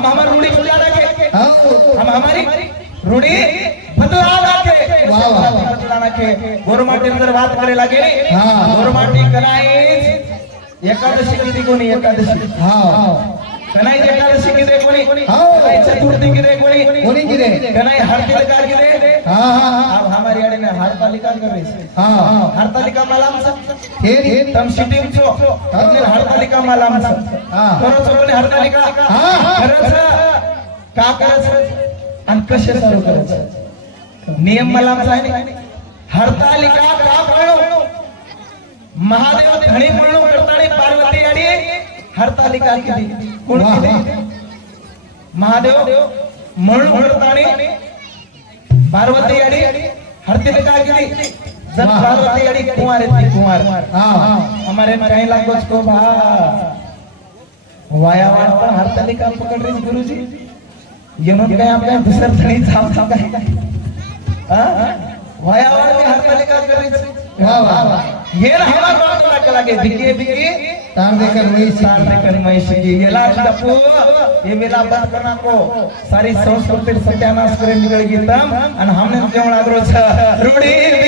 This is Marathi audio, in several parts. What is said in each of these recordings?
हम हमार रूढ़ी बदला के हम हमारी रूढ़ी बदला के वाह, वाह, वाह. बदला के गोरमाटी जर बात करे लागे हा. गोरमाटी कनाई एकादशी किती कोणी एकादशी। कनाई एकादशी किती कोणी? हा. कनाई चतुर्थी किती कोणी? कोणी किती? कनाई हरतालिका किती अब हमारी में हरतालिका कर रही है। हरतालिका मालाम तम सिटी चो हमने हरतालिका मालाम हा. कोणी हरतालिका हा, हा. खरंच? का करायचं आणि कसे चालू करायचं? नियम मला आहे नाही. हरतालिका का? म्हणू महादेव धणी म्हणून करताना पार्वती आणि हरतालिका किती कोण किती महादेव म्हणून करताना पार्वती आणि हरतालिका किती जब. पार्वती आणि कुमार आहेत कुमार हमारे कहीं लाख को भा वायावाड़ पर हरतालिका पकड़ रही गुरु जी ये नोट कहीं आप कहीं दूसर कहीं हाँ? वायावाड़ में हरतालिका कर रही थी वाह, वाह, वाह. ये हमारा बात कला के बिके बिके तार देकर वही सीखी. तार देकर मैं सीखी ये लाज डपू ये मेला बंद करना को सारी संस्कृति सत्यानाश करे निकल हमने क्यों लागरो छ बिघारी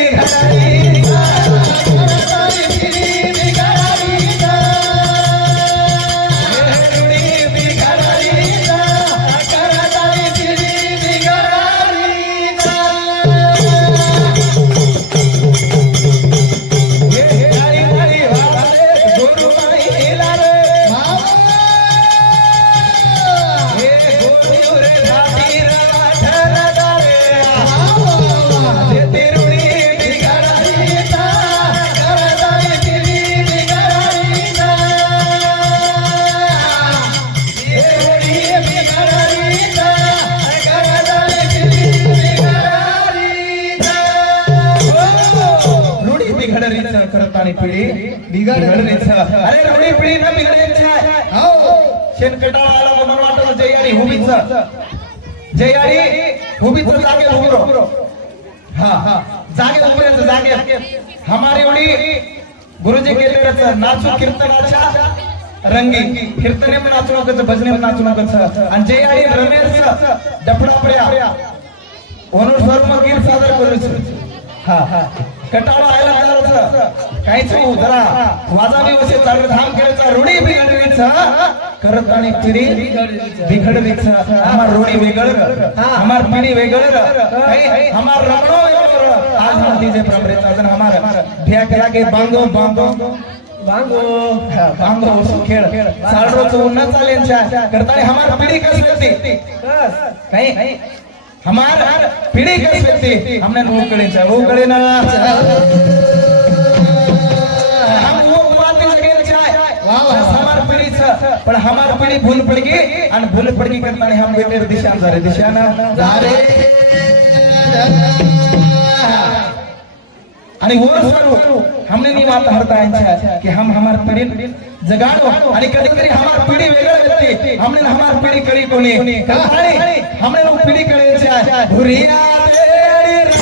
करताना पिढी बिघडरीच अरे रूढी पिढी ना बिघडायची हो. शेणकटाळा आला म्हणून वाटलं जयारी हुबीच. जयारी हुबीच जागे उभरो हा हा. जागे उभरायचं जागे हमारी उडी गुरुजी केलेलंच नाचू कीर्तनाच्या रंगी. कीर्तने पण नाचू नकोच भजने पण नाचू नकोच आणि जय जयारी रमेश डफडापड्या म्हणून सर्व गीत सादर करूच. हा हा. कटाळा आयला आल्यावरच काहीच होऊ जरा वाजावी वसे चालू धाम करायचा रूढी बिघडवीच. करत आणि पिढी बिघडवीच. हमार रूढी वेगळ. हमार पिढी वेगळ. हमार रमणो आज हम डीजे प्रमरेचा जन हमार भिया केला के बांगो. बांगो. बांगो बांगो उसो खेळ. साडरोच उन्हा चालेंच्या करताना हमार पिढी कशी होती? काही हमार पीढ़ी कैसे व्यक्ति हमने वो करे चाहे वो करे ना हम वो बात नहीं लगे चाहे। वाह, वाह. हमार पीढ़ी छ पण हमार पीढ़ी भूल पड़ गई आणि भूल पड़ गई करताना हम बेटे दिशा जा रे दिशा ना। आणि वर सरू हमने नहीं बात हरता है कि हम हमार पीढ़ी जगाडो आणि कधी कधी हमार पिढी वेगळं व्यक्ती हमने हमार पिढी करी कोणी करताना हमने वो पिढी करे चाहे भुरिया तेरी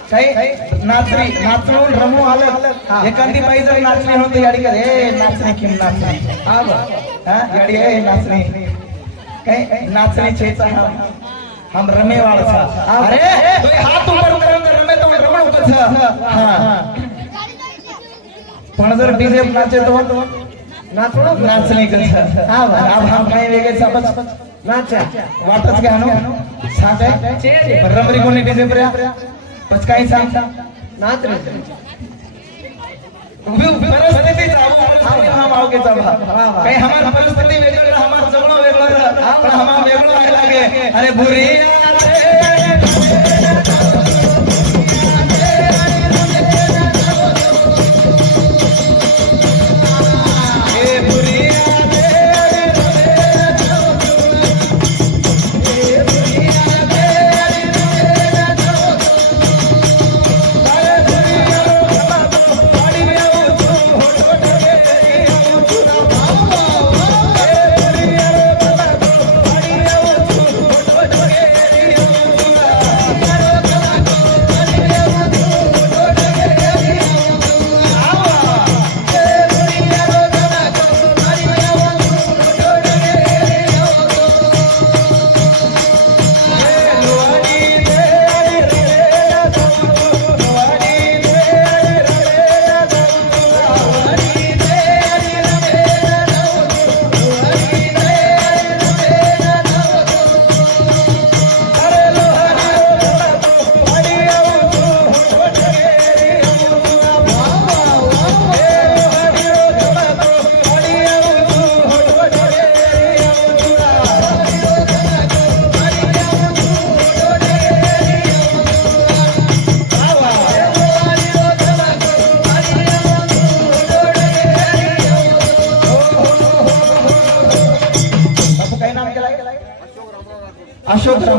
हे हा काही नाचणी नाचून रमू आलं. एखादी बाई जर नाचणी होती याडी का ए नाचणी किम नाचणी. हा. हा याडी ए नाचणी. काही नाचणी छेचा हम हम रमे वाला था अरे हात ऊपर करून रमे तो रमण कछ हा. पण जर डीजे नाचे तो नाचणं नाचणी कछ हा. अब हम काही वेगळे सबच नाचा. वाटच घ्या नो? सांगाय. रमरी कोणी डीजे पर्या पच काही सांग नाच रे परिस्थितीचा अभाव हम आवकेचा भाव काही हमार परिस्थिती वेगळं हमार जवळ वेगळं पण हमार वेगळं व्हायला लागे अरे बुरी ए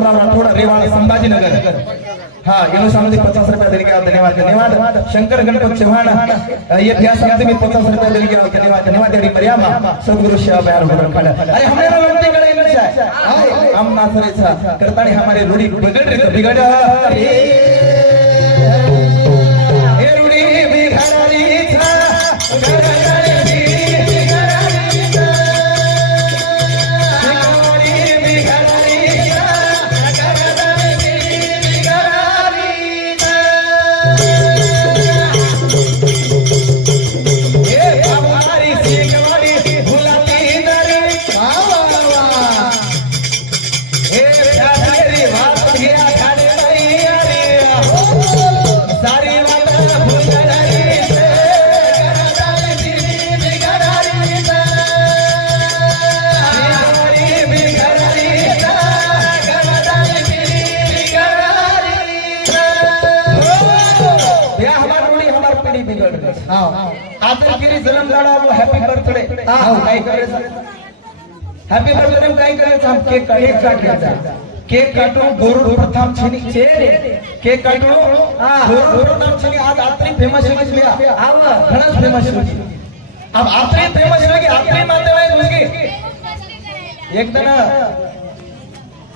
अशोक रामराव राठोड रेवाड़ा संभाजीनगर. हा ये पचास रुपया देने के धन्यवाद. धन्यवाद. शंकर गणपत चव्हाण ये भैया सामने भी पचास रुपया देने के धन्यवाद. धन्यवाद यारी मर्यामा. सदगुरु शिवा बयार भगवान अरे हमने ना करे हम नाचरेचा करतानी हमारे रूढी बिगड़ रही बिगड़ हे आपल्या किरी जन्म झाला हॅपी बर्थडे काय करायचं हॅपी बर्थडे में काय करायचं हम केक केक काटायचा केक काटून गोरुड प्रथम छिनी केक काटून गोरुड प्रथम छिनी आज आत्री फेमस फेमस लिया घणच फेमस होती अब आत्री फेमस लगी आत्री मानते वाले मुलगी एक दिन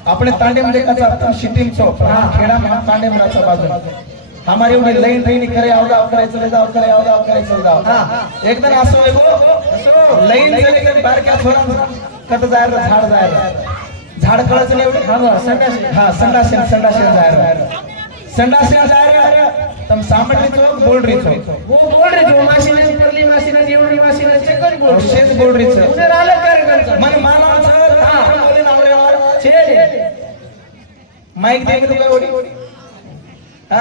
આપણે તાંડેમ દેખાતા હતા સિટીમ છો ખેડા માં તાંડેમ રાચા બાજુ हमारी उन्हें लाइन लाइन करे आवदा करे चले जाओ करे आवदा करे चले जाओ। एक दिन असो एगो लाइन चले गए बार क्या थोड़ा कत जायर झाड जायर झाड कळच नाही एवढी हा संडास हा संडास संडास जायर संडास जायर तम सामने तो बोल रही छो वो बोल रहे जो मासीने परली मासीने जेवणी मासीने चेक करी बोल रहे शेष बोल रही छो उधर आलं कार्यक्रम मन मानव छ हा। बोले नावरेवार छेडे माईक दे के ओडी। हा?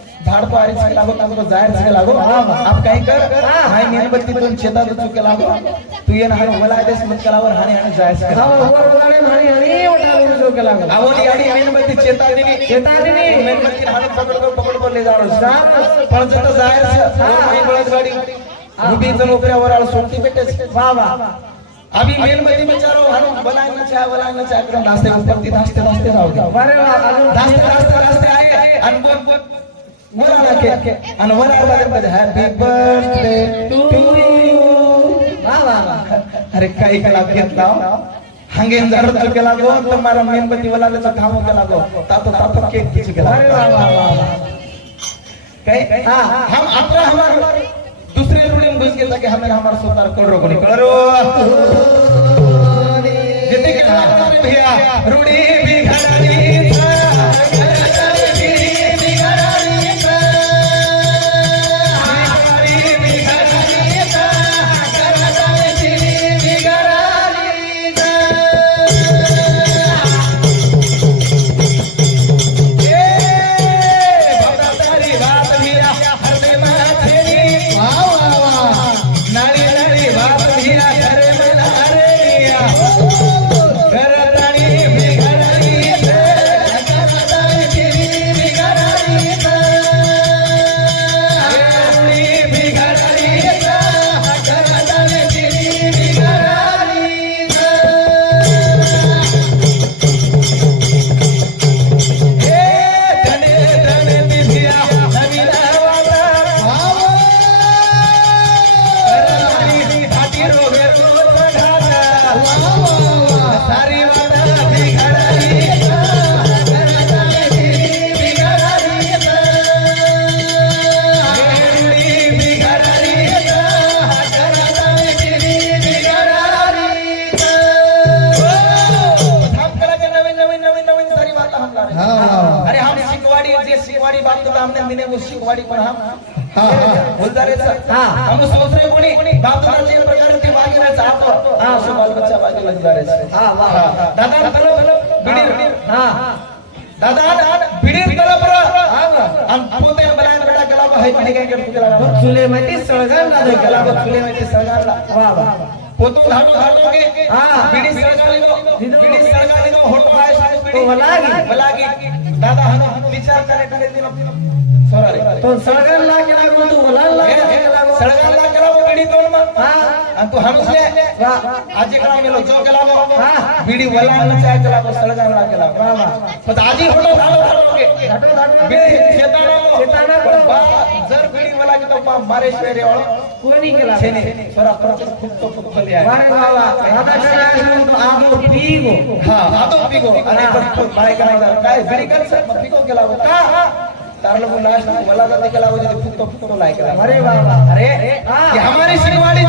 झाड तो आरीच के लागो ताको जाहीर से लागो. आप काही कर. हाय मेणबत्ती दोन शेतात चुके लागो. तू ये ना मला देश मत कलावर हाणे हाणे जायचं. हा वर वगाडे म्हणे आणि ओटा जो केला गो. आवली आडी मेणबत्ती चेता दिनी चेता दिनी. मेणबत्ती हाणे पकड कर पकड कर ले जारो पण जत जाहीर से काही बळद गाडी. उभी जण उपऱ्यावर आळ सोडती भेटे वा वा. अभी मेणबत्ती बचारो हाणे बलाय न छा बलाय न छा क्रम दास्ते ऊपर ती दास्ते दास्ते जाऊ दे अजून दास्ते दास्ते दास्ते आए आणि वर आला के आणि वर आला मध्ये हॅपी बर्थडे टू यू वा वा वा. अरे काही कला घेतला हंगेन जर तू केला गो तुम्हारा मेणबत्ती वाला त्याचा काम केला गो. तातो तातो केक किसी केला अरे वा वा वा वा. काही? हाँ। हम अपना हमारे. दूसरे रूढ़ी में घुस गया कि हमें हमारा सोतार करो को जितने के भैया भी बात तो हमने दिने वो शिकवाड़ी पर हम बोलता रे सर हाँ। हम सोच रहे कोणी? तो जे प्रकार ते मागे राहायचं आपण हाँ, लागला रे सर हा वा. दादा तलो बिडी हा. दादा बिडी तलो पर हम पोते बनाय बडा केला हाय म्हणे काय करतो केला चुले माहिती सळगार दादा केला चुले मध्ये सळगारला वा वा. पोतो घाटो घाटो के हाँ। बिडी सळगारलो बिडी सळगारलो होटो आहे तो वलागी. वलागी दादा हनो विचार करे करे दिन सोरा रे तो सळगार ला केला गो तू बोलायला लागला गो. सळगारला केला वो बिडी तोड मग हा आणि तू हनुसले वा आजी करा मेलो जो केला वो हाँ। बिडी वलांना चाय केला वो सळगारला केला वा वा पण आजी होटो घाटो घाटो के घाटो घाटो बिडी शेताना शेताना पण को. बा- जर बिडी वलागी तो बा मारे शेरे ओळ कोणी केला छेने सोरा पर खूप तो खूप खोली आहे वारे वा वा राधा कृष्ण तो आगो पीगो हा आदो पिगो आणि पण तो बाय करायचा काय घरी कर सर मग पिगो केला होता तारलो को लास्ट मला जाते केला होता फुटतो फुटतो लाय केला अरे वा वा. अरे। ये हमारी शिकवाड़ी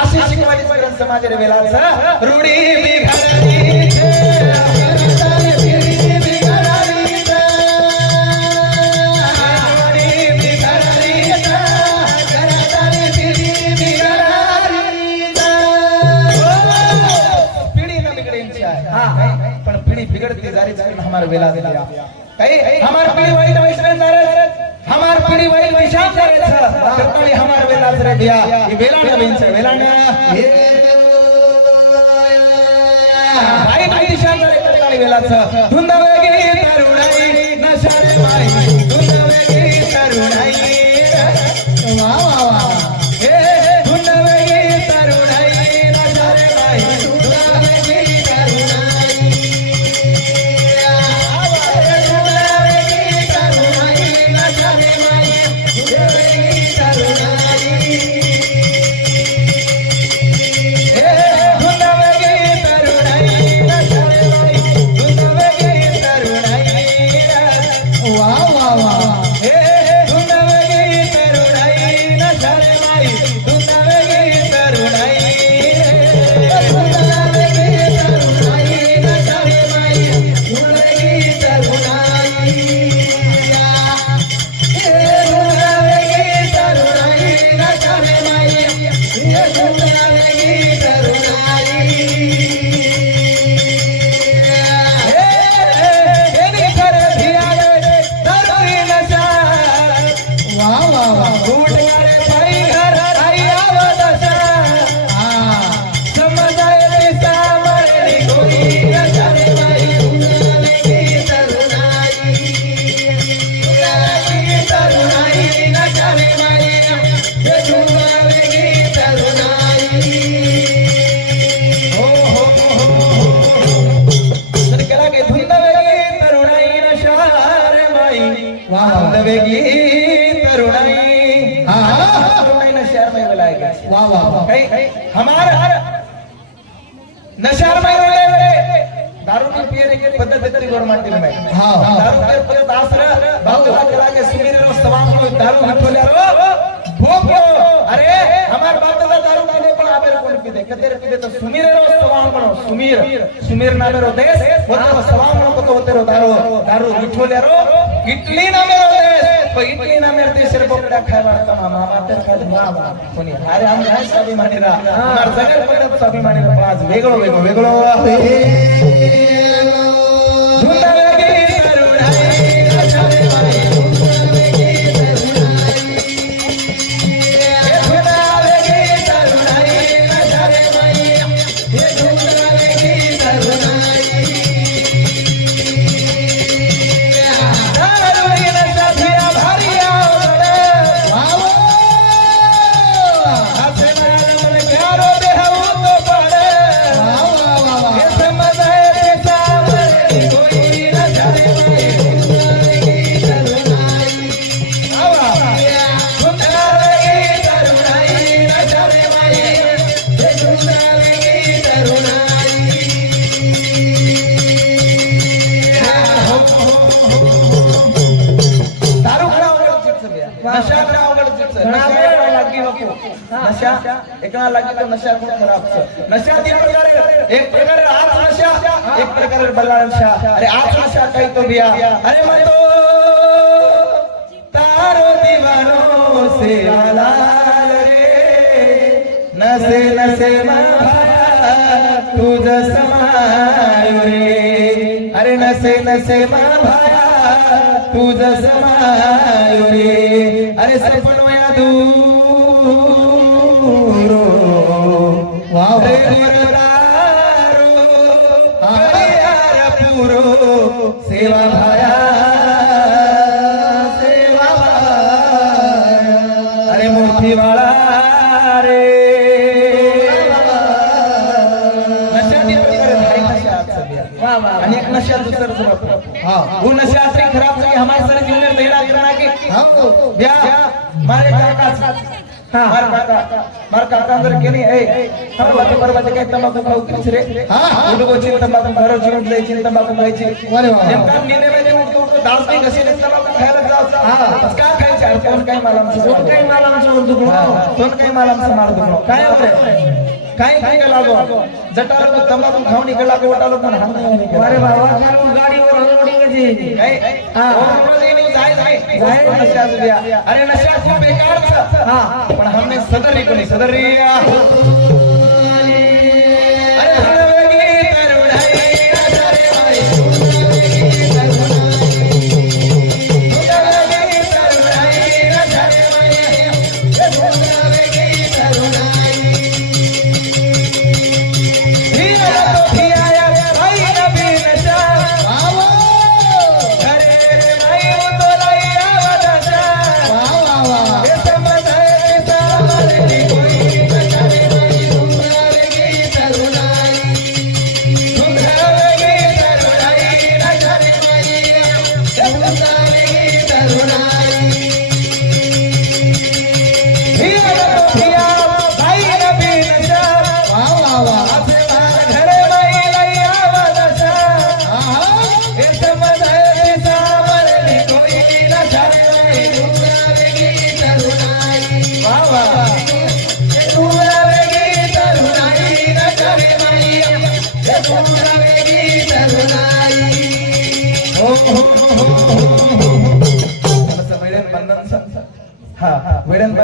आशी शिकवाड़ी ग्रंथ समाज रे वेला सा रूडी बिघारी पीढ़ी न बिगड़े इनसे आए हाँ। पण पीढ़ी बिगड़ती जा रही है हमारे वेला दे दिया कहीं हमार पीढ़ी वही न वैसे जा हमार पीढ़ी वही वैशाख जा रहे था कितना हमारे वेला से दिया ये वेला ने बिन से वेला न भाई भाई दिशा कभी वेला वेलाचं. धुंद त्रिगोण मांडतील मैं दारू के पुलत आसर बाबूला कला के सुमीर रो सवाम को दारू हटोले रो भोग अरे हमार बाप दादा दारू पीने पण आबेर कोण पीते कतेर पीते तो सुमीर रो सवाम को सुमीर. सुमीर नामे रो देश. होते सवाम को तो होते रो दारू. दारू हटोले रो. इटली नामे रो देश. इटली ना मिळते सिर बोकडा खाय वाटता मामा. माते खाय मामा. कोणी? अरे आम्ही हाय स्वाभिमानीला. आम्हाला जगत पडत स्वाभिमानीला पण आज वेगळं वेगळं वेगळं. नशा खूप खराब. नशा तीन प्रकार एक प्रकार आज नशा एक प्रकार बलाळ नशा अरे आज नशा काही तो बिया. अरे म्हणतो तारो दिवानो से आलाल रे. नसे नसे माया तुझ समाय रे. अरे नसे नसे माया तुझ समाय रे. अरे सपन वया दूर सेवा भाया सेवा अरे मोठी बाळा रे आणि एक नशा हा. वो नशा से खराब से हमारे सर जिंदगी मेरा करना की. हो. हमारे काका. हाँ. मारे काका अंदर के नहीं है हम बात पर बात के तंबाकू खाऊ किस रे हाँ, हाँ. उनको चिन तंबाकू घरो जीवन ले चिन तंबाकू खाई छी अरे. नेमका में दास नहीं खायला जाऊ? का कोण कोण दुखणो कोण मार दुखणो काय काय काय लागो? जटालो तो वटालो पण नहीं बाबा गाडीवर हलवडी काय? हां. नशा जुलिया अरे नशा खूप बेकार हां. पण सदरी कोणी सदरी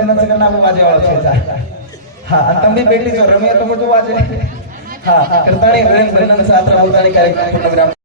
बैलांचं का नाम माझ्या ओळखायचा हा आता मी भेटली रमी आता मोठं वाजे हा करताना रंग बैलांचा सात राहत कार्यक्रम पूर्ण